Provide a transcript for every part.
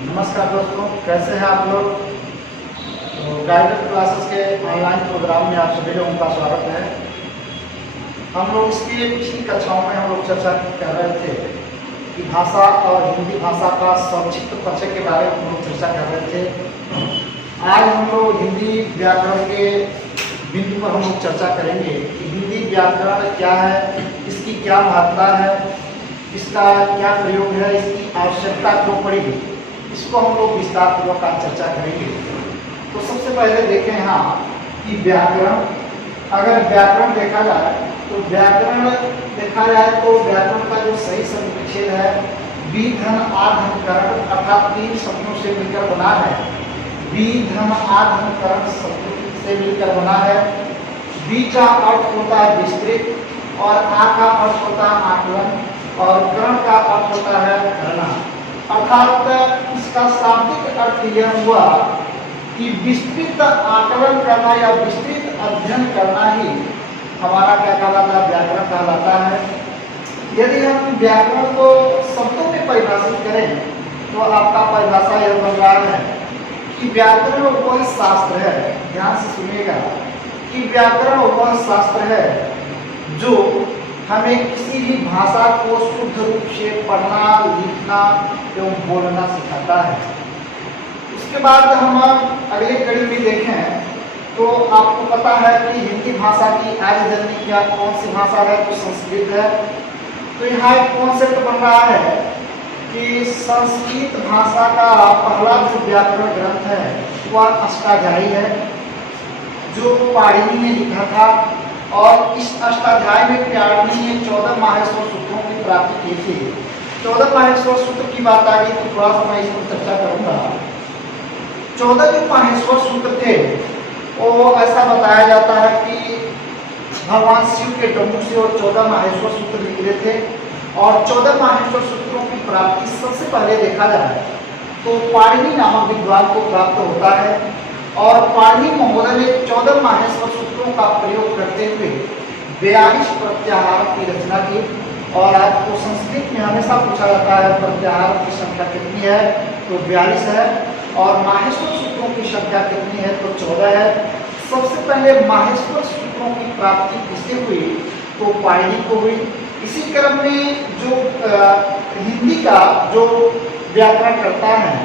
नमस्कार दोस्तों, कैसे हैं आप लोग। तो गाइडेड क्लासेस के ऑनलाइन प्रोग्राम में आप सभी लोगों का स्वागत है। हम लोग इसकी पिछली कक्षाओं में हम लोग चर्चा कर रहे थे कि भाषा और हिंदी भाषा का संक्षिप्त परिचय के बारे में हम लोग चर्चा कर रहे थे। आज हम लोग हिंदी व्याकरण के बिंदु पर हम लोग चर्चा करेंगे कि हिंदी व्याकरण क्या है, इसकी क्या महत्ता है, इसका क्या प्रयोग है, इसकी आवश्यकता क्यों पड़ी, इसको हम लोग विस्तार पूर्वक आज चर्चा करेंगे। तो सबसे पहले देखें यहाँ कि व्याकरण, अगर व्याकरण देखा जाए तो व्याकरण का जो सही संक्षेप है बी धन आ धन करण अर्थात 3 शब्दों से मिलकर बना है। बी धन आ धन करण शब्दों से मिलकर बना है। बी का अर्थ होता है विस्तृत और आ का अर्थ होता है आकलन और करण का अर्थ होता है गणना। अर्थात इसका शाब्दिक अर्थ यह हुआ कि विस्तृत आकलन करना या विस्तृत अध्ययन करना ही हमारा क्या कहलाता है, व्याकरण कहलाता है। यदि हम व्याकरण को शब्दों में परिभाषित करें तो आपका परिभाषा यह बन रहा है कि व्याकरण वह शास्त्र है, ध्यान से सुनिएगा, कि व्याकरण वह शास्त्र है जो हमें किसी भी भाषा को शुद्ध रूप से पढ़ना, लिखना एवं बोलना सिखाता है। उसके बाद हम अगले कड़ी में देखें तो आपको पता है कि हिंदी भाषा की आदि जननी क्या कौन सी भाषा है, तो संस्कृत है। तो यहाँ एक कॉन्सेप्ट बन रहा है कि संस्कृत भाषा का पहला जो व्याकरण ग्रंथ है वह अष्टाध्यायी है, जो पाणिनि ने लिखा था। और इस अष्टाध्याय में पाणिनि ने 14 माहेश्वर सूत्रों की प्राप्ति की थी। 14 माहेश्वर सूत्र की बात आ गई तो थोड़ा सा मैं इस पर चर्चा करूंगा। 14 जो माहेश्वर सूत्र थे वो ऐसा बताया जाता है कि भगवान शिव के डमरू से और 14 माहेश्वर सूत्र निकले थे। और 14 माहेश्वर सूत्रों की प्राप्ति सबसे पहले देखा जाए तो पाणिनि नामक विद्वान को प्राप्त होता है। और पाणिनि महोदय ने 14 माहेश्वर सूत्रों का प्रयोग करते हुए 42 प्रत्याहार की रचना की। और आपको संस्कृत में हमेशा पूछा जाता है प्रत्याहार की संख्या कितनी है, तो 42 है। और माहेश्वर सूत्रों की संख्या कितनी है, तो 14 है। सबसे पहले माहेश्वर सूत्रों की प्राप्ति किससे हुई, तो पाणिनि को हुई। इसी क्रम में जो हिंदी का जो व्याकरण करता है,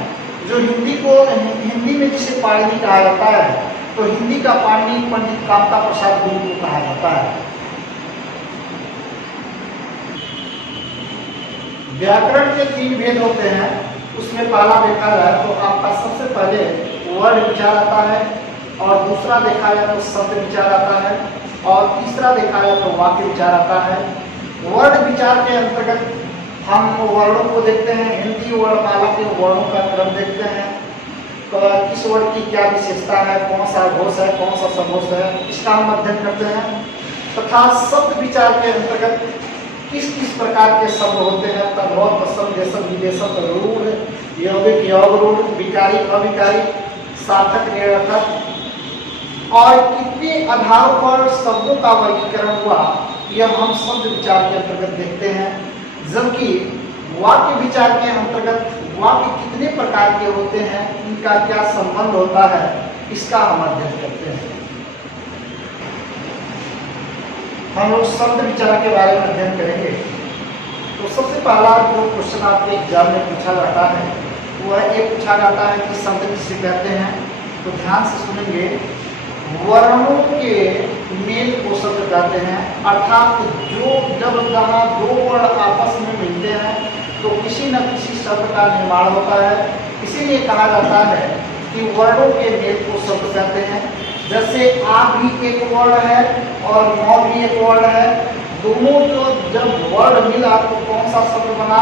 जो हिंदी में जिसे पाणिनि कहा जाता है, तो हिंदी का पाणिनि पंडित कामता प्रसाद गुरु को कहा जाता है। व्याकरण के 3 भेद होते हैं। उसमें पहला देखा जाए तो आपका सबसे पहले वर्ड विचार आता है, और दूसरा देखा जाए तो शब्द विचार आता है, और तीसरा देखा जाए तो वाक्य विचार आता है। वर्ड विचार के अंतर्गत हम वर्णों को देखते हैं, हिंदी वर्णमाला के वर्णों का क्रम देखते हैं, तो किस वर्ड की क्या विशेषता है, कौन सा घोष है, कौन सा सघोष है, इसका हम अध्ययन करते हैं। तथा शब्द विचार के अंतर्गत किस किस प्रकार के शब्द होते हैं, तद्भव, तत्सम, देशम, विदेशम, रूढ़, यौगिक, योग रूढ़, विकारी, अविकारी, सार्थक, निरर्थक, और कितने आधारों पर शब्दों का वर्गीकरण हुआ, यह हम शब्द विचार के अंतर्गत देखते हैं। जबकि वाक्य विचार के अंतर्गत वाक्य कितने प्रकार के होते हैं, इनका क्या संबंध होता है, इसका हम अध्ययन करते हैं। हम लोग शब्द विचार के बारे में अध्ययन करेंगे। तो सबसे पहला जो क्वेश्चन आपके एग्जाम में पूछा जाता है वह ये पूछा जाता है कि शब्द किसे कहते हैं। तो ध्यान से सुनेंगे, वर्णों के मेल को शब्द कहते हैं। अर्थात जब जहाँ 2 वर्ण आपस में मिलते हैं तो किसी न किसी शब्द का निर्माण होता है। इसीलिए कहा जाता है कि वर्णों के मेल को शब्द कहते हैं। जैसे आ भी एक वर्ण है और म भी एक वर्ण है, दोनों जो जब वर्ण मिला तो कौन सा शब्द बना,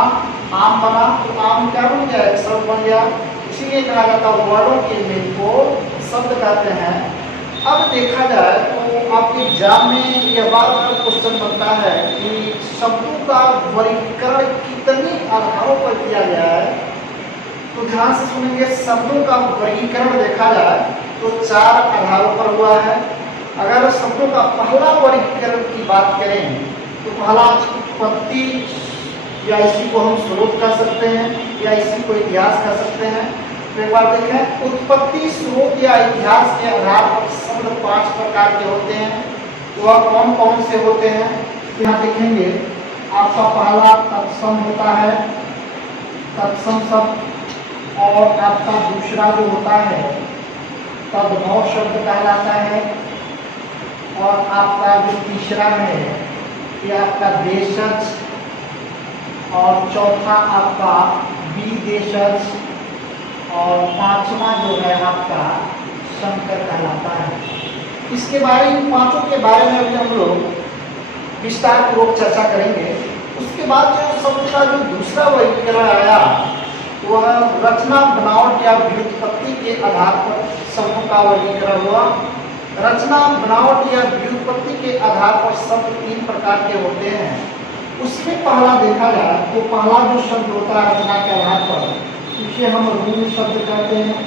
आम बना। तो आम क्या बन गया, एक शब्द बन गया। इसीलिए कहा जाता है वर्णों के मेल को शब्द कहते हैं। अब देखा जाए तो आपके एग्जाम में यह बात का क्वेश्चन बनता है कि शब्दों का वर्गीकरण कितने आधारों पर किया गया है। तो ध्यान से सुनेंगे, शब्दों का वर्गीकरण देखा जाए तो 4 आधारों पर हुआ है। अगर शब्दों का पहला वर्गीकरण की बात करें तो पहला उत्पत्ति या इसी को हम स्रोत कह सकते हैं, या इसी को इतिहास कह सकते हैं। तो एक बार देखें, उत्पत्ति, स्रोत या इतिहास के आधार पर शब्द 5 प्रकार के होते हैं। वह कौन कौन से होते हैं? यहाँ देखेंगे, आपका पहला तत्सम होता है, तत्सम शब्द, और आपका दूसरा जो होता है तद्भव शब्द कहलाता है, और आपका जो तीसरा है ये आपका देशज, और चौथा आपका विदेशज, और पांचवा जो है आपका संकर कहलाता है। इसके बारे में, पांचों के बारे में अभी हम लोग विस्तार पूर्वक चर्चा करेंगे। उसके बाद जो शब्द का जो दूसरा वर्गीकरण आया वह रचना, बनावट या व्युत्पत्ति के आधार पर शब्दों का वर्गीकरण हुआ। रचना, बनावट या व्युत्पत्ति के आधार पर शब्द 3 प्रकार के होते हैं। उसमें पहला देखा जाए तो पहला जो शब्द होता है रचना के आधार पर उसे हम रूढ़ शब्द कहते हैं,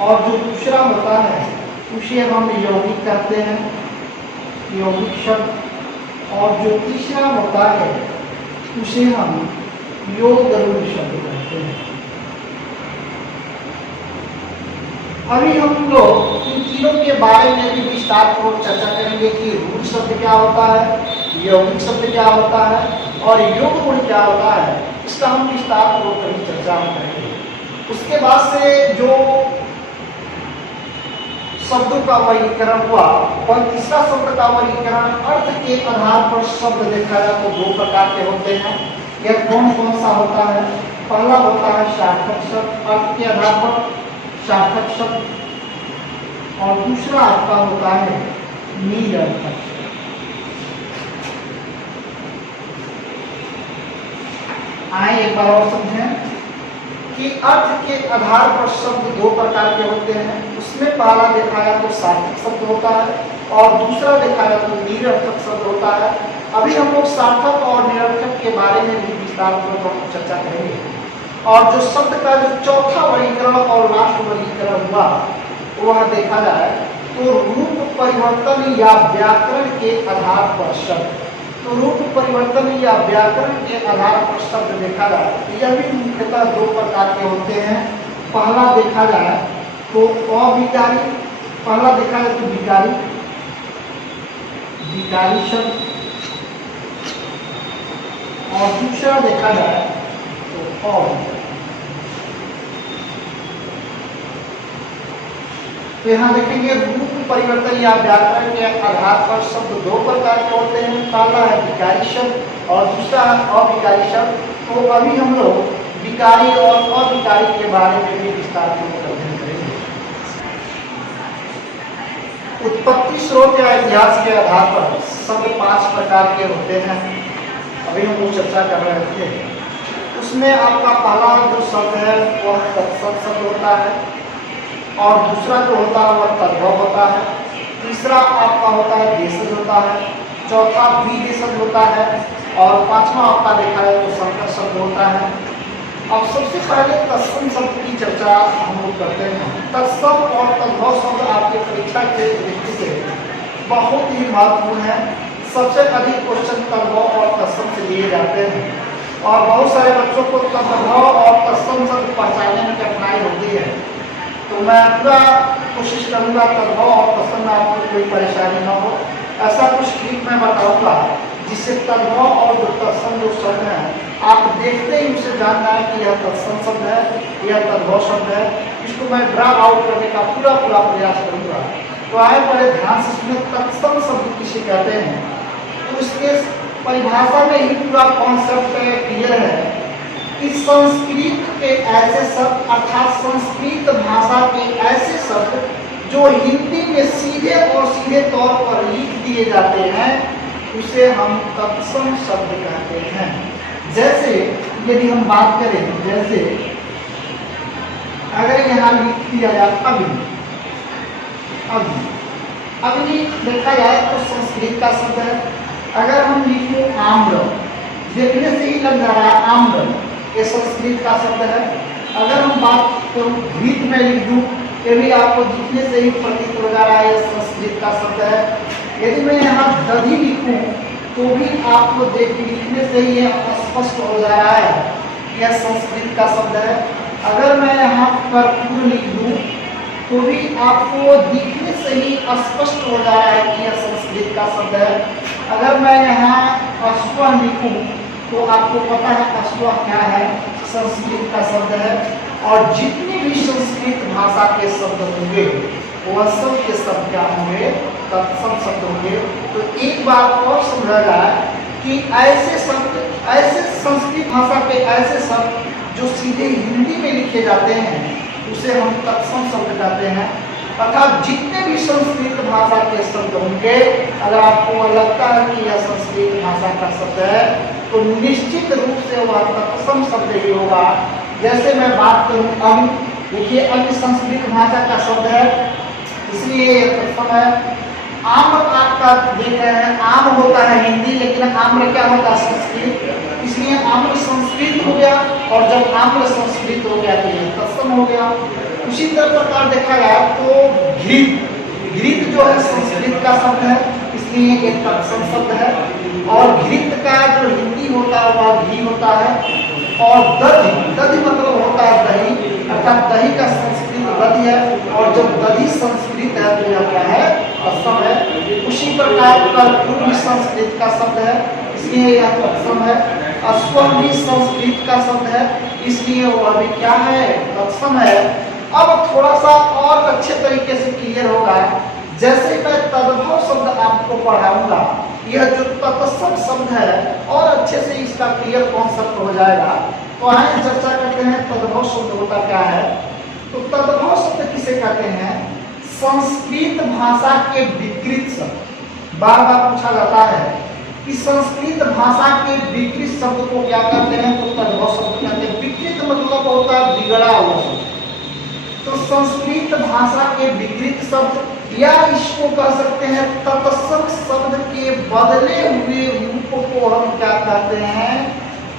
और जो दूसरा होता है उसे हम यौगिक कहते हैं, यौगिक शब्द, और जो तीसरा होता है उसे हम योगरूढ़ शब्द कहते हैं। अभी हम लोग इन तीनों के बारे में भी विस्तार पूर्वक चर्चा करेंगे कि रूढ़ शब्द क्या होता है, यौगिक शब्द क्या होता है, और योगरूढ़ क्या होता है। इसका हम विस्तार पूर्वक चर्चा करेंगे। उसके बाद से जो शब्दों का वर्गीकरण हुआ, और तीसरा शब्द का वर्गीकरण अर्थ के आधार पर शब्द देखा जाए तो 2 प्रकार के होते हैं। यह कौन कौन सा होता है? पहला होता है सार्थक शब्द, अर्थ के आधार पर सार्थक शब्द, और दूसरा आपका होता है निरर्थक शब्द। आइए एक बार और समझें कि अर्थ के आधार पर शब्द 2 प्रकार के होते हैं। उसमें पहला देखा जाए तो सार्थक शब्द होता है, और दूसरा देखा जाए तो निरर्थक शब्द होता है। अभी हम लोग सार्थक और निरर्थक के बारे में भी विस्तार पूर्वक चर्चा करेंगे। और जो शब्द का जो चौथा वर्गीकरण और लास्ट वर्गीकरण हुआ वह देखा जाए तो रूप परिवर्तन या व्याकरण के आधार पर शब्द, तो रूप परिवर्तन या व्याकरण के आधार पर शब्द देखा जाए तो यह भी मुख्यतः 2 प्रकार के होते हैं। पहला देखा जाए तो अविकारी, पहला देखा जाए तो विकारी, विकारी शब्द, और दूसरा देखा जाए तो अविकारी। तो यहाँ देखेंगे रूप परिवर्तन या व्याकरण के आधार पर शब्द 2 प्रकार के होते हैं। पहला है विकारी शब्द और दूसरा है अविकारी शब्द। तो अभी हम लोग विकारी और अविकारी के बारे में भी विस्तार पूर्वक अध्ययन करेंगे। उत्पत्ति, स्रोत या इतिहास के आधार पर शब्द 5 प्रकार के होते हैं। अभी हम लोग चर्चा कर रहे थे, उसमें आपका पहला जो शब्द है वह तत्सम शब्द होता है, और दूसरा जो होता है वह तद्भव होता है, तीसरा आपका होता है देशज होता है, चौथा विदेशज होता है, और पांचवा आपका देखा है तो संकर शब्द होता है। अब सबसे पहले तत्सम शब्द की चर्चा हम लोग करते हैं। तत्सम और तद्भव शब्द आपके परीक्षा के दृष्टि से बहुत ही महत्वपूर्ण है। सबसे अधिक क्वेश्चन तद्भव और तत्सम से लिए जाते हैं, और बहुत सारे बच्चों को तद्भव और तत्सम शब्द पहचानने में कठिनाई होती है। तो मैं पूरा कोशिश करूंगा तद्भव और तत्सम में आपको कोई परेशानी न हो। ऐसा कुछ क्लिप मैं बताऊंगा जिससे तद्भव और जो तत्सम जो शब्द है आप देखते ही उसे जान जाए कि यह तत्सम शब्द है, यह तद्भव शब्द है। इसको मैं ड्रा आउट करने का पूरा प्रयास करूंगा। तो आए पहले ध्यान से सुने, तत्सम शब्द किसे कहते हैं। तो इसके परिभाषा में ही पूरा कॉन्सेप्ट क्लियर है कि संस्कृत के ऐसे शब्द, अर्थात संस्कृत भाषा के ऐसे शब्द जो हिंदी में सीधे और सीधे तौर पर लिख दिए जाते हैं उसे हम तत्सम शब्द कहते हैं। जैसे यदि हम बात करें, जैसे अगर यहाँ लिख दिया जाए अग्नि, अग्नि, अग्नि देखा जाए तो संस्कृत का शब्द है। अगर हम लिखें आम्र, देखने से ही लग रहा है आम्र, ये संस्कृत का शब्द है। अगर हम बात करूँ घृत में लिख दूँ, ये भी आपको दिखने से ही प्रतीत हो जा रहा है, ये संस्कृत का शब्द है। यदि मैं यहाँ दधि लिखूँ तो भी आपको लिखने से ही ये स्पष्ट हो जा रहा है कि यह संस्कृत का शब्द है। अगर मैं यहाँ कर्पूर लिख दूँ तो भी आपको दिखने से ही स्पष्ट हो जा रहा है कि यह संस्कृत का शब्द है। अगर मैं यहाँ अश्व लिखूँ तो आपको पता है अश्व क्या है, संस्कृत का शब्द है। और जितने भी संस्कृत भाषा के शब्द होंगे वह सब के सब क्या होंगे, तत्सम शब्द होंगे। तो एक बात और समझा जाए कि ऐसे शब्द, ऐसे संस्कृत भाषा के ऐसे शब्द जो सीधे हिंदी में लिखे जाते हैं उसे हम तत्सम शब्द कहते हैं। अर्थात जितने भी संस्कृत भाषा के शब्द होंगे, अगर आपको लगता है कि यह संस्कृत भाषा का शब्द है तो निश्चित रूप से वह तत्सम शब्द ही होगा। जैसे मैं बात करूं अग्नि, देखिए अग्नि संस्कृत भाषा का शब्द है इसलिए यह तत्सम है। आम आपका देख रहे हैं, आम होता है हिंदी लेकिन आम्र क्या होता है, संस्कृत, इसलिए आम्र संस्कृत हो गया। और जब आम्र संस्कृत हो गया तो यह तत्सम हो गया। उसी तरह प्रकार देखा जाए तो घृत, घृत जो है संस्कृत का शब्द है इसलिए एक तत्सम शब्द है। और घृत का जो हिंदी होता है वह घी होता है। और दधि, दधि मतलब होता है दही, अर्थात दही का संस्कृत दधि है। और जब दधि संस्कृत है तो यह क्या है, तत्सम है। उसी प्रकार कर्पूर भी संस्कृत का शब्द है इसलिए यह तत्सम है। अश्व भी संस्कृत का शब्द है इसलिए वह भी क्या है, तत्सम है। अब थोड़ा सा और अच्छे तरीके से क्लियर होगा जैसे मैं तद्भव शब्द आपको पढ़ाऊंगा। यह जो तत्सम शब्द है और अच्छे से इसका क्लियर कॉन्सेप्ट हो जाएगा। तो आइए चर्चा करते हैं तद्भव शब्द होता क्या है। तो तद्भव शब्द किसे कहते हैं, संस्कृत भाषा के विकृत शब्द। बार बार पूछा जाता है कि संस्कृत भाषा के विकृत शब्द को क्या कहते हैं, तो तद्भव शब्द कहते हैं। विकृत मतलब होता है बिगड़ा हुआ शब्द। तो संस्कृत भाषा के विकृत शब्द या इसको कह सकते हैं तत्सम शब्द के बदले हुए रूप को हम क्या कहते हैं,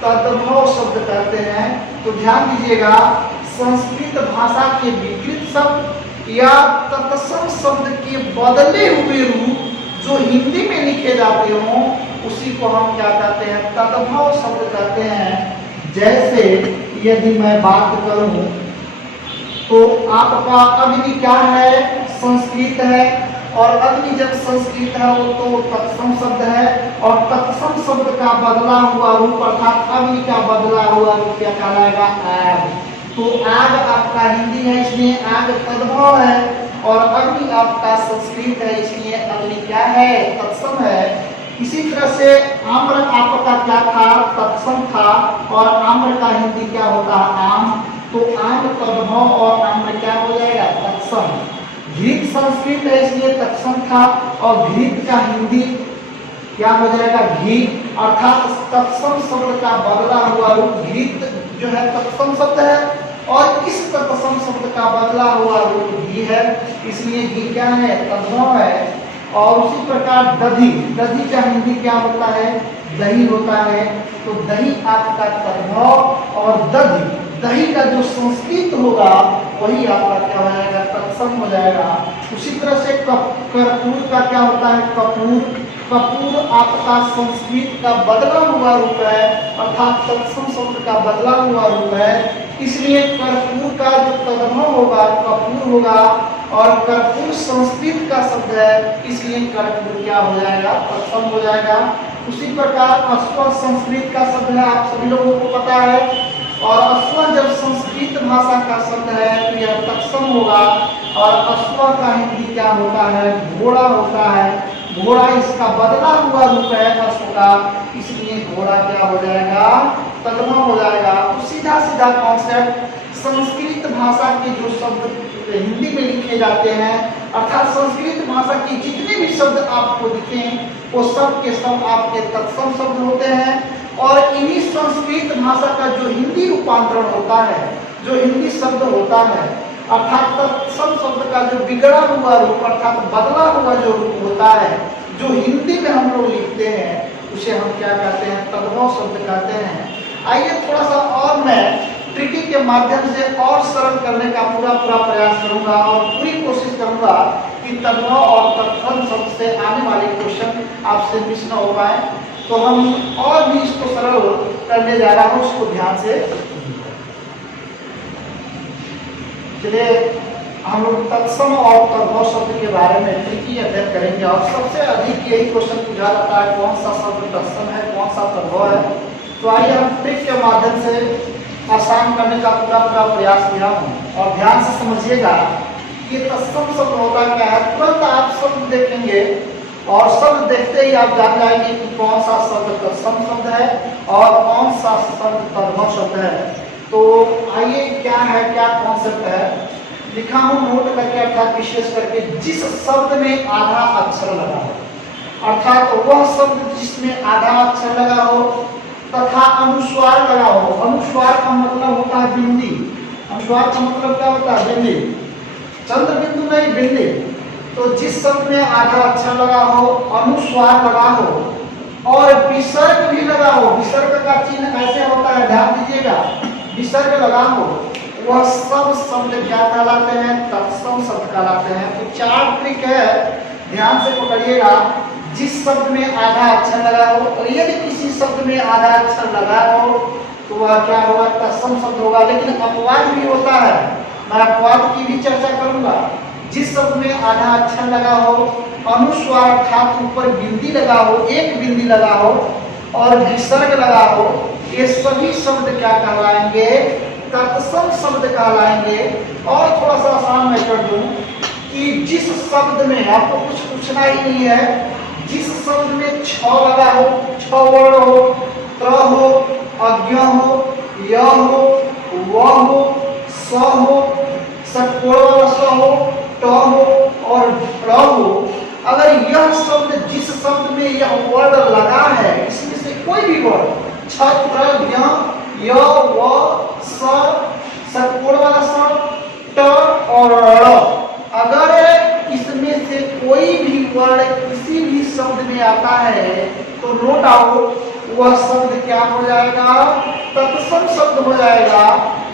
तद्भव शब्द कहते हैं। तो ध्यान दीजिएगा, संस्कृत भाषा के विकृत शब्द या तत्सम शब्द के बदले हुए रूप जो हिंदी में लिखे जाते हों उसी को हम क्या कहते हैं, तद्भव शब्द कहते हैं। जैसे यदि मैं बात करूं तो आपका अग्नि क्या है, संस्कृत है। और अग्नि जब संस्कृत है वो तो तत्सम शब्द है। और तत्सम शब्द का बदला हुआ रूप अर्थात अग्नि का बदला हुआ रूप क्या कहलाएगा, आग। तो आग आपका हिंदी है इसलिए आग तद्भव है। और अग्नि आपका संस्कृत है इसलिए अग्नि क्या है, तत्सम है। इसी तरह से आम्र आपका क्या था, तत्सम था। और आम्र का हिंदी क्या होता है, आम। तो आम तद्भव और आम्र क्या हो जाएगा, तत्सम। घृत संस्कृत है इसलिए तत्सम था। और घृत का हिंदी क्या हो जाएगा, घी। अर्थात तत्सम शब्द का बदला हुआ रूप घृत जो है तत्सम शब्द है। और इस तत्सम शब्द का बदला हुआ रूप घी है इसलिए घी क्या है, तद्भव है। और उसी प्रकार दधि, दधि का हिंदी क्या होता है, दही होता है। तो दही आपका तद्भव और दधि, दही का जो संस्कृत होगा वही आपका क्या हो जाएगा, तत्सम हो जाएगा। उसी तरह से कर्पूर का क्या होता है, कपूर। कपूर आपका संस्कृत का बदला हुआ रूप है अर्थात तत्सम शब्द का बदला हुआ रूप है इसलिए कर्पूर का जो तद्भव होगा कपूर होगा। और कर्पूर संस्कृत का शब्द है इसलिए कर्पूर क्या हो जाएगा, तत्सम हो जाएगा। उसी प्रकार अश्व संस्कृत का शब्द है, आप सभी लोगों को पता है। और अश्व जब संस्कृत भाषा का शब्द है तो यह तत्सम होगा। और अश्व का हिंदी क्या होता है, घोड़ा होता है। घोड़ा इसका बदला हुआ रूप है अश्व का इसलिए घोड़ा क्या हो जाएगा, तद्भव हो जाएगा। तो सीधा सीधा कॉन्सेप्ट, संस्कृत भाषा के जो शब्द हिंदी में लिखे जाते हैं अर्थात संस्कृत भाषा के जितने भी शब्द आपको दिखें वो सब के सब आपके तत्सम शब्द होते हैं। और इन्हीं संस्कृत भाषा का जो हिंदी रूपांतरण होता है, जो हिंदी शब्द होता है अर्थात तत्सम शब्द का जो बिगड़ा हुआ रूप अर्थात बदला हुआ जो रूप होता है जो हिंदी में हम लोग लिखते हैं उसे हम क्या कहते हैं, तद्भव शब्द कहते हैं। आइए थोड़ा सा और मैं ट्रिकी के माध्यम से और सरल करने का पूरा प्रयास करूंगा और पूरी कोशिश करूंगा कि कि तद्भव और तत्सम शब्द से आने वाले क्वेश्चन आपसे मिस न हो पाए, तो हम और भी इसको सरल करने जा रहा हूँ, उसको ध्यान से चलिए। हम लोग तत्सम और तद्भव शब्द के बारे में ट्रिकी अध्ययन करेंगे और सबसे अधिक यही क्वेश्चन पूछा जाता है, कौन सा शब्द तत्सम है, कौन सा तद्भव है। तो आइए हम ट्रिक के माध्यम से आसान करने का पूरा प्रयास किया हूँ और ध्यान से समझिएगा। ये तत्सम शब्द होता क्या है। तुरंत आप शब्द देखेंगे और शब्द देखते ही आप जान जाएंगे कि कौन सा शब्द तत्सम शब्द है और कौन सा शब्द तद्भव शब्द है। तो आइए क्या है, क्या कॉन्सेप्ट है लिखा हूं नोट करके, अर्थात विशेष करके जिस शब्द में आधा अक्षर लगा हो, अर्थात वह शब्द जिसमें आधा अक्षर लगा हो तथा अनुस्वार लगा हो। अनुस्वार का मतलब होता है बिंदी। अनुस्वार का मतलब क्या होता है? बिंदी, चंद्र बिंदु नहीं, बिंदी। तो जिस शब्द में आधा अक्षर लगा हो, अनुस्वार लगा हो और विसर्ग भी लगा हो। विसर्ग का चिन्ह ऐसे होता है, ध्यान दीजिएगा, विसर्ग लगा हो, वह सब शब्द क्या कहलाते हैं? तत्सम शब्द कहलाते हैं। तो चार ट्रिक है, ध्यान से पकड़िएगा। जिस शब्द में आधा अक्षर लगा हो और यदि किसी शब्द में आधा अक्षर लगा हो तो वह क्या होगा? तत्सम शब्द होगा। लेकिन अपवाद भी होता है, मैं अपवाद की भी चर्चा करूंगा। जिस शब्द में आधा अक्षर लगा हो, अनुस्वार अर्थात ऊपर बिंदी लगा हो, एक बिंदी लगा हो और विसर्ग लगा हो, ये सभी शब्द क्या कहलाएंगे? तत्सम शब्द कहलाएंगे। और थोड़ा सा आसान मैं कर दूं कि जिस शब्द में, आपको कुछ पूछना ही नहीं है, जिस शब्द में छ लगा हो, छ वर्ण हो, त्र हो, अज्ञ हो, य हो, व हो, स हो, षटकोण वाला स हो, ट हो और ड़ हो, अगर यह शब्द, जिस शब्द में यह वर्ण लगा है, इसमें से कोई भी वर्ण, छ, त्र, ज्ञ, य, व, स, षटकोण वाला स, ट और ड़, अगर इसमें से कोई भी वर्ण किसी भी शब्द में आता है तो नो डाउट वह शब्द क्या हो जाएगा? तत्सम शब्द हो जाएगा।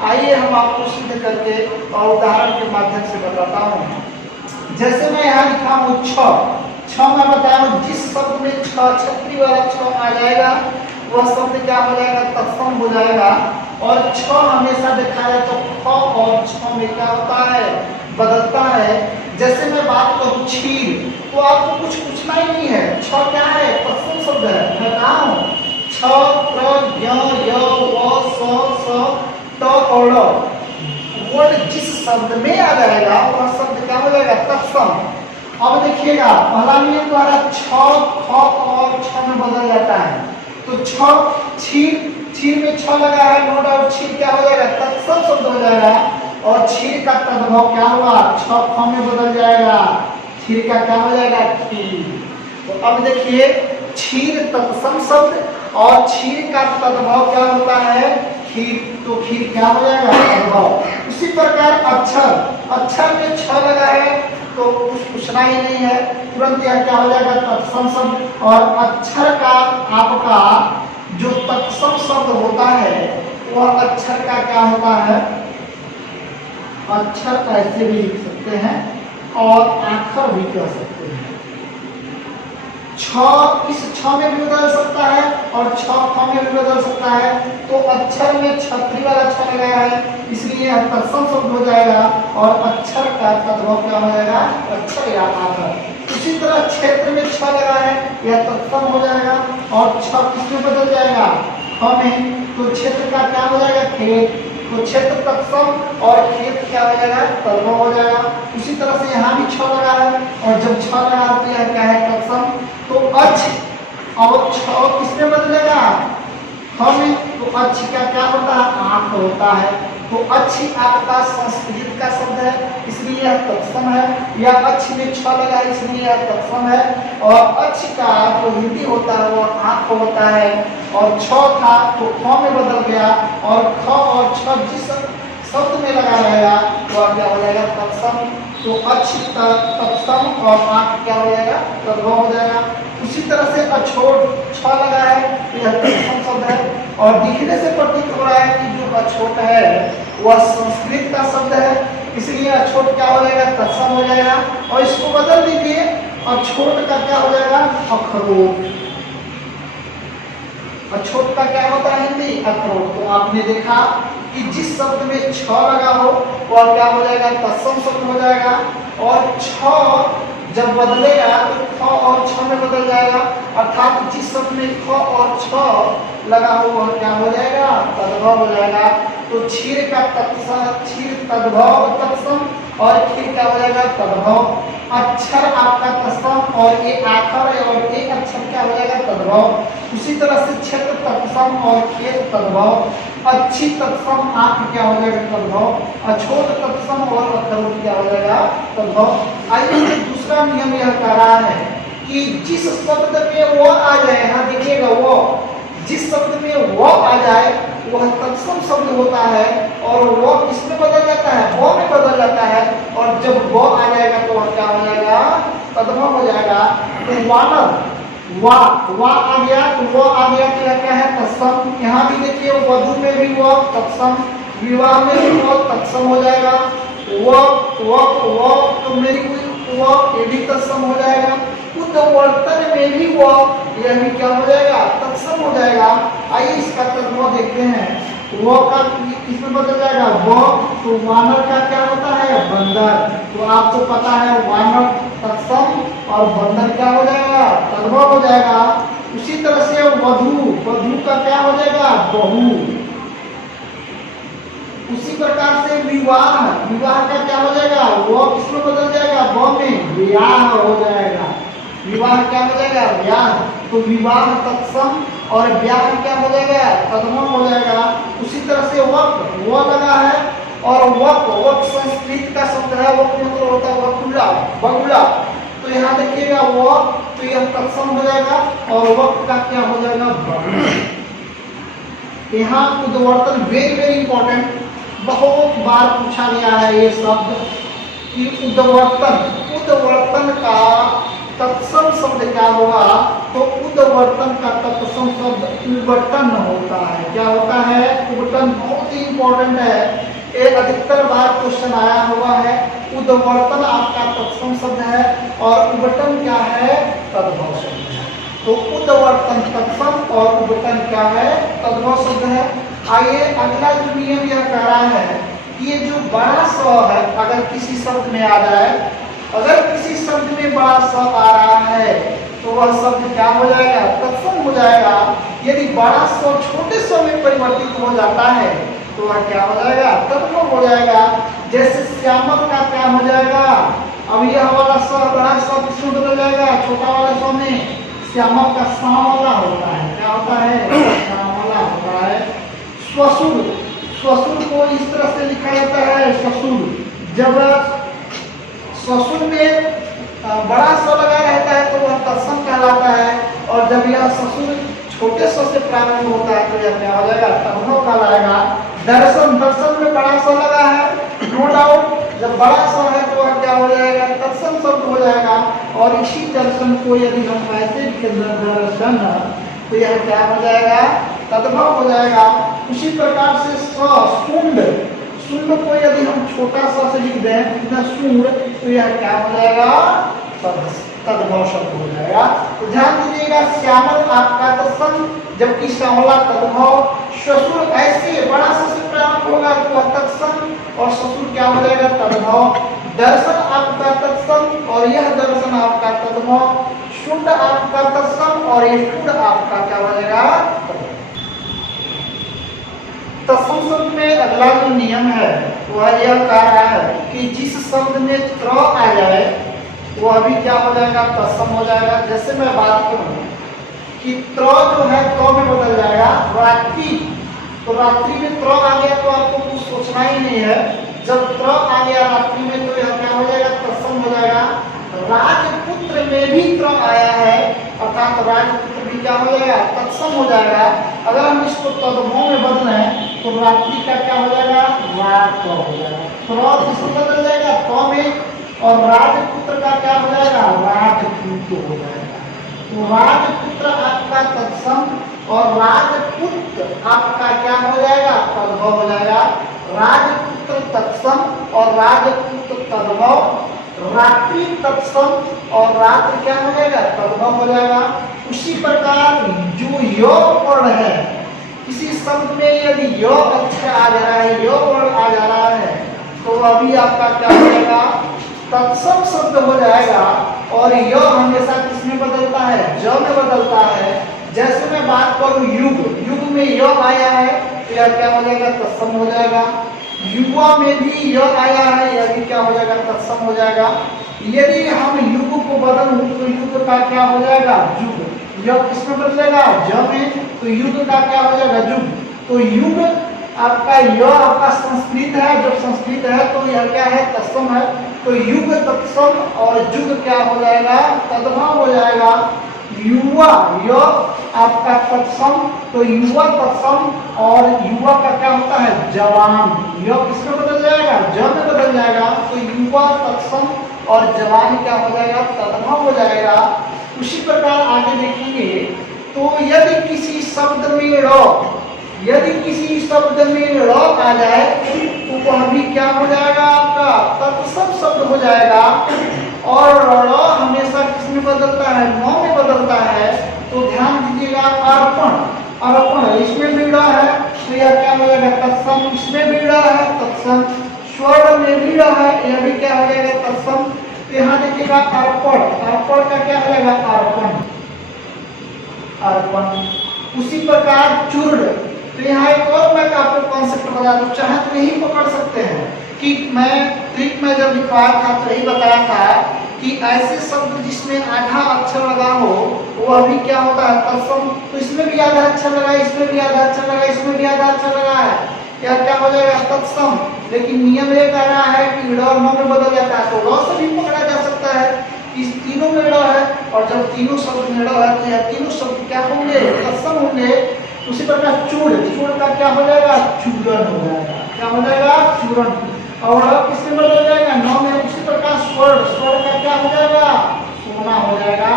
आइए हम आपको सिद्ध करके और उदाहरण के माध्यम से बताता हूँ। जैसे मैं यहाँ लिखा हूँ छ मैं बताया हूँ, जिस शब्द में छत्री वाला छ आ जाएगा वह शब्द क्या हो जाएगा? तत्सम हो जाएगा। और छ हमेशा देखा जाए तो ख और छ में क्या होता है? बदलता है। जैसे मैं बात करूं क्षीर, तो आपको कुछ पूछना ही नहीं है, छ क्या है? तत्सम शब्द है। मैं कहा हूं छ, त्र, ज्ञ, य, व, स, ट और ड़, वर्ड जिस शब्द में आ जाएगा वह शब्द क्या हो जाएगा? तत्सम। अब देखिएगा, पहला नियम द्वारा छ, ख और छ में बदल जाता है। तो छ, छीर में छ लगा है, नो डाउट छीर क्या हो जाएगा? तत्सम शब्द हो जाएगा। और छीर का तद्भव क्या होगा? छ, ख में बदल जाएगा, छीर का क्या हो जाएगा? खीर। तो अब देखिए, छीर तत्सम शब्द और छीर का तद्भव क्या होता है? खीर। तो खीर क्या हो जाएगा? तद्भव। उसी प्रकार अक्षर में छ लगा है तो कुछ पूछना ही नहीं है, तुरंत यह क्या हो जाएगा? तत्सम शब्द। और अक्षर का आपका जो तत्सम शब्द होता है वह अक्षर का क्या होता है? अक्षर ऐसे भी लिख सकते हैं और आखर भी कह सकते हैं। छ इस छ में भी बदल सकता है और छ ख में भी बदल सकता है। तो अक्षर में छत्री वाला छ लगाया है, इसलिए यह तत्सम शब्द हो जाएगा और अक्षर का तद्भव क्या हो जाएगा? अक्षर या आखर। उसी तरह क्षेत्र में छ लगा है, यह तत्सम हो जाएगा और छ किसमें बदल जाएगा? ख में। तो क्षेत्र का क्या हो जाएगा? खेत। तो क्षेत्र तत्सम और खेत क्या हो जाएगा? तद्भव हो जाएगा। उसी तरह से यहाँ भी छ लगा है और जब छ लगा तो यह क्या है? तत्सम। तो अक्ष और छ किसमें बदलेगा? ख में। तो अक्ष का क्या होता है? आंख होता है। तो अक्ष आपका संस्कृत का शब्द है, इसलिए यह तत्सम है। यह अक्ष में छ लगा है, इसलिए यह तत्सम है। और अक्ष का जो हिंदी होता है वह आंख होता है और छ था तो ख में बदल गया और ख और छ जिस शब्द में लगा रहेगा वह क्या हो जाएगा? तत्सम। तो अक्ष तत्सम और आंख क्या हो जाएगा? तद्भव हो जाएगा। उसी तरह से अछोट छ लगा है, यह तत्सम शब्द है और दिखने से प्रतीत हो रहा है कि जो अछोट है वह संस्कृत का शब्द है, इसलिए अछोट क्या हो जाएगा, तत्सम हो जाएगा। और इसको बदल दीजिए, अछोट का क्या हो जाएगा, अखरोट। अछोट का क्या होता है हिंदी, अखरोट। तो आपने देखा कि जिस शब्द में छ लगा हो वह क्या हो जाएगा, तत्सम शब्द हो जाएगा। और छ जब बदलेगा तो ख और छ में बदल जाएगा, अर्थात जिस शब्द में ख और छ लगा हो वह क्या हो जाएगा, तद्भव हो जाएगा। तो क्षीर का तत्सम, क्षीर तद्भव तत्सम, और खीर क्या हो जाएगा, तद्भव। अक्षर आपका तत्सम और ये आखर है, और एक अक्षर क्या हो जाएगा, तद्भव। उसी तरह से क्षेत्र तत्सम और खेत तद्भव। अच्छी तत्सम आंख क्या हो जाएगा, तद्भव। अछोट तत्सम और अखरोट क्या हो जाएगा, तद्भव। आइए दूसरा नियम यह कह रहा है कि जिस शब्द में वो आ जाए, यहाँ देखिएगा वो, जिस शब्द में वो आ जाए वह तत्सम शब्द होता है, और वो किसमें बदल जाता है, वो में बदल जाता है। और जब वो आ जाएगा तो वह क्या हो जाएगा, तद्भव हो जाएगा। तो वानर, वाह आ गया, तो वो आ गया क्या है, तत्सम। यहाँ भी देखिए वधु में भी वो तत्सम, विवाह में भी वो तत्सम हो जाएगा। वो तो मेरी वो ये भी तत्सम हो जाएगा। उद्वर्तन में भी वो, यह भी क्या हो जाएगा, तत्सम हो जाएगा। आइए इसका तद्भव देखते हैं। वो का किसमें बदल जाएगा, वो। तो वानर का क्या होता है, बंदर। तो आपको पता है वानर तत्सम और बंदर क्या हो जाएगा, तद्भव हो जाएगा। उसी तरह से वधु, वधु का क्या हो जाएगा, बहू। उसी प्रकार से विवाह, विवाह का क्या हो जाएगा, वो किसमें बदल जाएगा, वो में, ब्याह हो जाएगा। विवाह क्या हो जाएगा, ब्याह। तो विवाह तत्सम और ब्याह क्या हो जाएगा, तद्भव हो जाएगा। उसी तरह से वक, वो लगा है, और वक संस्कृत का शब्द है, वक मतलब होता है वकुला, बगुला। तो यहाँ देखिएगा वो, तो यह तत्सम हो जाएगा, और वक का क्या हो जाएगा, बगुला। यहाँ उद्वर्तन वेरी वेरी इंपॉर्टेंट, बहुत बार पूछा गया है ये शब्द कि उद्वर्तन, उद्वर्तन का तत्सम शब्द क्या होगा। तो उद्वर्तन का तत्सम शब्द उबटन होता है। क्या होता है, उबटन। बहुत ही इंपॉर्टेंट है, एक अधिकतर बार क्वेश्चन आया हुआ है। उद्वर्तन आपका तत्सम शब्द है और उबटन क्या है, तद्भव शब्द है। तो उद्वर्तन तत्सम और उबटन क्या है, तद्भव शब्द है। आइए अगला जो नियम यह कह रहा है कि ये जो बड़ा स है, अगर किसी शब्द में आ जाए, अगर किसी शब्द में बड़ा स आ रहा है तो वह शब्द क्या हो जाएगा, तत्सम हो जाएगा। यदि बड़ा स छोटे स में परिवर्तित हो जाता है तो वह क्या हो जाएगा, तद्भव हो जाएगा। जैसे श्यामल का क्या हो जाएगा, अब यह वाला स बड़ा स किसमें बदल जाएगा, छोटा वाला स में। श्यामल का सांवला होता है, क्या होता है, सांवला होता है। श्वशुर, श्वशुर को इस तरह से लिखा जाता है, ससुर। जब ससुर में बड़ा स लगा रहता है तो वह तत्सम कहलाता है, और जब यह ससुर छोटे स से प्रारंभ होता है तो यह क्या हो जाएगा, तद्भव कहलाएगा। दर्शन, दर्शन में बड़ा स लगा है, नो डाउट जब बड़ा स है तो वह क्या हो जाएगा, तत्सम शब्द हो जाएगा। और इसी दर्शन को यदि हम ऐसे लिखें दर्शन, तो यह क्या हो जाएगा, तद्भव हो जाएगा। उसी प्रकार से सुंड, सुंड को यदि हम छोटा सा से लिख दें इतना सुंड, तो यह क्या हो जाएगा, तद्भव शब्द हो जाएगा। तो ध्यान दीजिएगा, श्यामल आपका तत्सम, जबकि श्यामला तद्भव। ससुर ऐसे बड़ा सा से प्रारंभ होगा तो वह तत्सम, और ससुर क्या हो जाएगा, तद्भव। दर्शन आपका तत्सम और यह दर्शन आपका तद्भव। शुंड आपका तत्सम और ये शुंड आपका क्या हो जाएगा, तत्सम शब्द में अगला जो नियम है वह यह कह रहा है कि जिस शब्द में त्र आ जाए वह भी क्या हो जाएगा, तत्सम हो जाएगा। जैसे मैं बात करूं कि त्र जो है त्र में बदल जाएगा, रात्रि। तो रात्रि में त्र आ गया तो आपको कुछ सोचना ही नहीं है। जब त्र आ गया रात्रि में तो यह क्या हो जाएगा, तत्सम हो जाएगा। राजपुत्र में भी त्र आया है, अर्थात राजपुत्र भी क्या हो जाएगा, तत्सम हो जाएगा। अगर हम इसको तद्भव में बदलें तो रात्रि का क्या हो जाएगा, रात हो जाएगा। त्र किसमें बदल जाएगा, त में, और राजपुत्र का क्या हो जाएगा, राजपुत्र हो जाएगा। तो राजपुत्र आपका तत्सम और राजपुत्र आपका क्या हो जाएगा, तद्भव हो जाएगा। राजपुत्र तत्सम और राजपूत तद्भव। रात्रि तत्सम और रात्रि क्या हो जाएगा? तद्भव हो जाएगा। उसी प्रकार जो य वर्ण है, किसी शब्द में यदि य अक्षर आ जा रहा है, य वर्ण आ जा रहा है, तो अभी आपका क्या हो जाएगा? तत्सम शब्द हो जाएगा। और य हमेशा किसमें बदलता है? ज में बदलता है। जैसे मैं बात करूं युग, युग में य आया है तो यह क्या हो जाएगा? तत्सम हो जाएगा। युवा में भी य आया है, यह भी क्या हो जाएगा? तत्सम हो जाएगा। यदि हम युग को बदलूं तो युग का क्या हो जाएगा? युग। यह किसमें बदलेगा? ज में, तो युग का क्या हो जाएगा? युग। तो युग आपका य आपका संस्कृत है, जब संस्कृत है तो यह क्या है? तत्सम है। तो युग तत्सम और युग क्या हो जाएगा? तद्भव हो जाएगा। युवा य आपका तत्सम, तो युवा तत्सम और युवा का क्या होता है? जवान। य किसमें बदल जाएगा? ज में बदल जाएगा। तो युवा तत्सम और जवान क्या हो जाएगा? तद्भव हो जाएगा। उसी प्रकार आगे देखेंगे तो यदि किसी शब्द में ड़, यदि किसी शब्द में ड़ आ जाए तो वह भी क्या हो जाएगा? आपका तत्सम शब्द हो जाएगा। और ड़ हमेशा किसमें बदलता है? न में बदलता है। तो ध्यान दीजिएगा, अर्पण, अर्पण इसमें भी ड़ है तो यह क्या हो जाएगा? तत्सम। इसमें भी ड़ है, तत्सम। स्वर्ण में भी ड़ है, यह भी क्या हो जाएगा? तत्सम। तो यहाँ देखिएगा अर्पण, अर्पण का क्या हो जाएगा? अर्पण, अर्पण। उसी प्रकार चूर्ण, तो यहाँ एक और मैं आपको कॉन्सेप्ट बता दूं, चाहे तो यही पकड़ सकते हैं कि मैं ट्रिक में जब लिखवाया था तो यही बताया था कि ऐसे शब्द जिसमें आधा अक्षर लगा हो वह भी क्या होता है? तत्सम। तो इसमें भी आधा अक्षर लगा है, इसमें भी आधा अक्षर लगा है, इसमें भी आधा अक्षर लगा है, यह क्या हो जाएगा? तत्सम। लेकिन नियम ये कह रहा है कि ड़ न में बदल जाता है, तो ड़ से भी पकड़ा जा सकता है। इस तीनों में ड़ है, और जब तीनों शब्द में ड़ है तो यह तीनों शब्द क्या होंगे? तत्सम होंगे। उसी प्रकार चूर्ण, चूर्ण का क्या हो जाएगा? चूरण हो जाएगा। क्या हो जाएगा? चूरण। और किसमें बदल जाएगा? नौ में। उसी प्रकार स्वर्ण, स्वर्ण का क्या हो जाएगा? सोना हो जाएगा।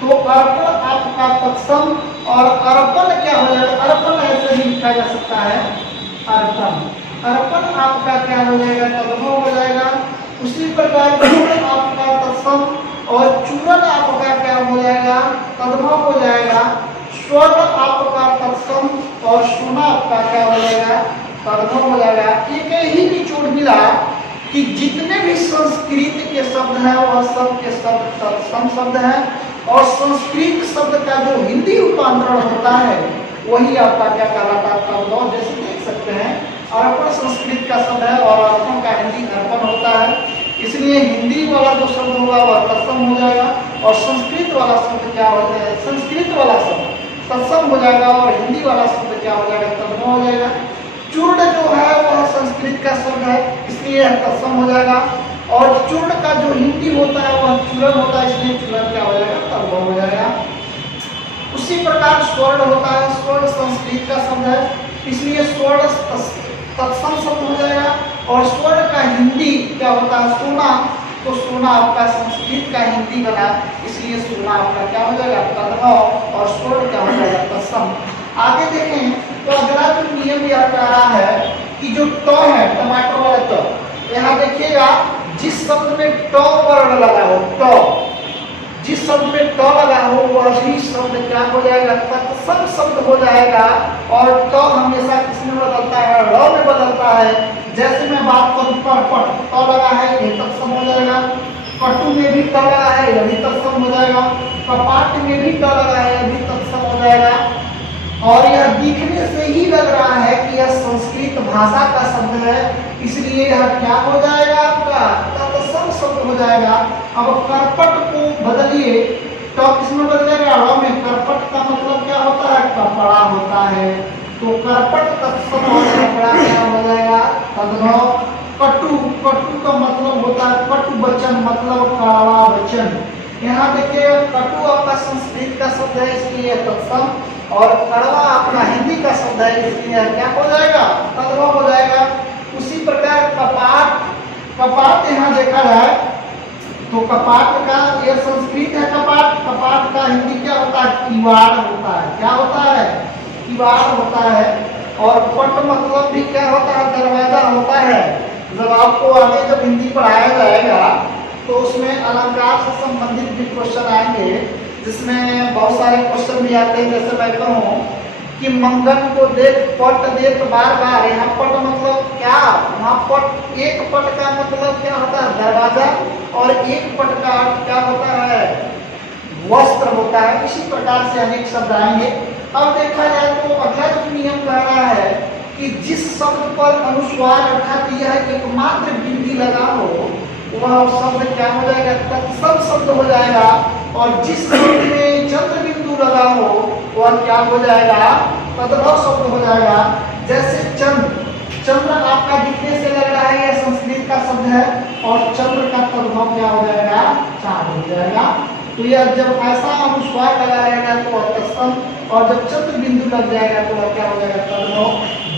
तो अर्पण आपका तत्सम और अर्पण क्या हो जाएगा? अर्पण ऐसे भी लिखा जा सकता है, अर्पण। अर्पण आपका क्या हो जाएगा? तद्भव हो जाएगा। उसी प्रकार चूर्ण आपका तत्सम और चूरण आपका क्या हो जाएगा? तद्भव हो जाएगा। स्वर्ण आपका तत्सम और सोना आपका क्या हो जाएगा? तद्भव हो जाएगा। एक ही निचोड़ मिला कि जितने भी संस्कृत के शब्द हैं वह सब के शब्द तत्सम शब्द हैं, और संस्कृत शब्द का जो हिंदी रूपांतरण होता है वही आपका क्या कहलाता है? तद्भव। जैसे देख सकते हैं अर्पण संस्कृत का शब्द है और अर्पण का हिंदी अर्पण होता है, इसलिए हिंदी वाला जो शब्द होगा वह तत्सम हो जाएगा और संस्कृत वाला शब्द क्या हो जाएगा? संस्कृत वाला शब्द तत्सम हो जाएगा और हिंदी वाला शब्द क्या हो जाएगा? तद्भव हो जाएगा। चूर्ण जो है वह संस्कृत का शब्द है, इसलिए यह तत्सम हो जाएगा। और चूर्ण का जो हिंदी होता है वह चूरण होता है, इसलिए चूरण क्या हो जाएगा? तद्भव हो जाएगा। उसी प्रकार स्वर्ण होता है, स्वर्ण संस्कृत का शब्द है, इसलिए स्वर्ण तत्सम शब्द हो जाएगा। और स्वर्ण का हिंदी क्या होता है? सोना। तो सोना आपका संस्कृत का हिंदी बना, इसलिए सोना आपका क्या हो जाएगा? तद्भव। और स्वर्ण क्या हो जाएगा? तत्सम। आगे देखें तो अगला जो नियम यह कह रहा है कि जो ट है, टमाटर वाला ट, यहाँ देखिएगा जिस शब्द में ट वर्ण लगा हो, ट, जिस शब्द में ट लगा हो वह भी शब्द क्या हो जाएगा? तत्सम शब्द हो जाएगा। और ट हमेशा किसमें बदलता है? ड़ में बदलता है। जैसे मैं बात करूं परपट, ट लगा है, यह तत्सम हो जाएगा। कटु में भी ट लगा है, यह भी तत्सम हो जाएगा। कपाट में भी ट लगा है, यह भी तत्सम हो जाएगा। और यह दिखने से ही लग रहा है कि यह संस्कृत भाषा का शब्द है, इसलिए यह क्या हो जाएगा? आपका तत्सम शब्द हो जाएगा। अब करपट को बदलिए, तो किसमें बदल जाएगा? ड़ में। करपट का मतलब क्या होता है? कपड़ा होता है, तो करपट तत्सम और कपड़ा क्या हो जाएगा? तद्भव। कटु, कटु का मतलब होता है कटु वचन, मतलब कड़वा वचन। यहाँ देखिए कटु आपका संस्कृत का शब्द है, इसलिए तत्सम, और कड़वा आपका हिंदी का शब्द है, इसलिए क्या हो जाएगा? तद्भव हो जाएगा। उसी प्रकार कपाट, कपाट यहाँ देखा जाए तो कपाट का यह संस्कृत है कपाट, कपाट का हिंदी क्या होता है? किवाड़ होता है। क्या होता है? किवाड़ होता है। और पट मतलब भी क्या होता है? दरवाजा होता है। जब आपको आगे जब हिंदी पढ़ाया जाएगा तो उसमें अलंकार से संबंधित भी क्वेश्चन आएंगे, जिसमें बहुत सारे क्वेश्चन भी आते हैं। जैसे मैं कहूँ कि मंगन को देख पट देख बार बार, यहाँ पट मतलब क्या, वहाँ पट, एक पट का मतलब क्या होता है दरवाजा, और एक पट का अर्थ क्या होता है वस्त्र होता है। इसी प्रकार से अनेक शब्द आएंगे। अब देखा जाए तो अगला जो नियम कह रहा है कि जिस शब्द पर अनुस्वार अर्थात यह एकमात्र बिंदी लगा हो वह शब्द क्या हो जाएगा तत्सम शब्द हो जाएगा, और जिस शब्द में चंद्र बिंदु लगा हो वह क्या हो जाएगा तद्भव शब्द हो जाएगा। जैसे चंद्र, चंद्र आपका दिखने से लग रहा है यह संस्कृत का शब्द है, और चंद्र का तद्भव क्या हो जाएगा चांद हो जाएगा। तो यह जब ऐसा अनुस्वार लगा रहेगा तो वह तत्सम, और जब चंद्र बिंदु लग जाएगा तो वह क्या हो जाएगा तद्भव।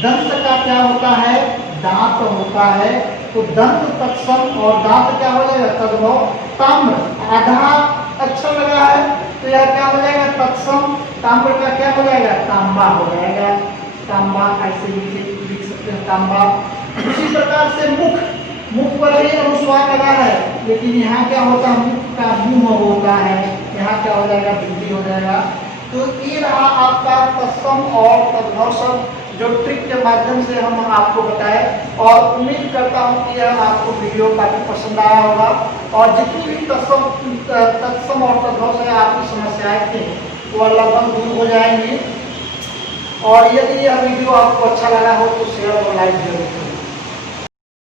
दंत का क्या होता है दांत होता है, तो दंत तत्सम और दांत क्या हो जाएगा तद्भव। ताम्र आधा अक्षर लगा है तो यह क्या हो जाएगा तत्सम, ताम्र का क्या हो जाएगा तांबा हो जाएगा। तांबा ऐसे लिख सकते हैं तांबा। उसी प्रकार से मुख, मुख पर ही अनुस्वार लगा है, लेकिन यहाँ क्या होता है मुख का मुंह होता है, यहाँ क्या हो जाएगा बिंदी हो जाएगा। तो ये रहा आपका तत्सम और तद्भव शब्द जो ट्रिक के माध्यम से हम आपको बताए, और उम्मीद करता हूँ कि यह आपको वीडियो काफी पसंद आया होगा, और जितनी भी तत्सम और तद्भव से आपकी समस्याएं थी वो लगभग दूर हो जाएंगी। और यदि यह वीडियो आपको अच्छा लगा हो तो शेयर और लाइक जरूर करें।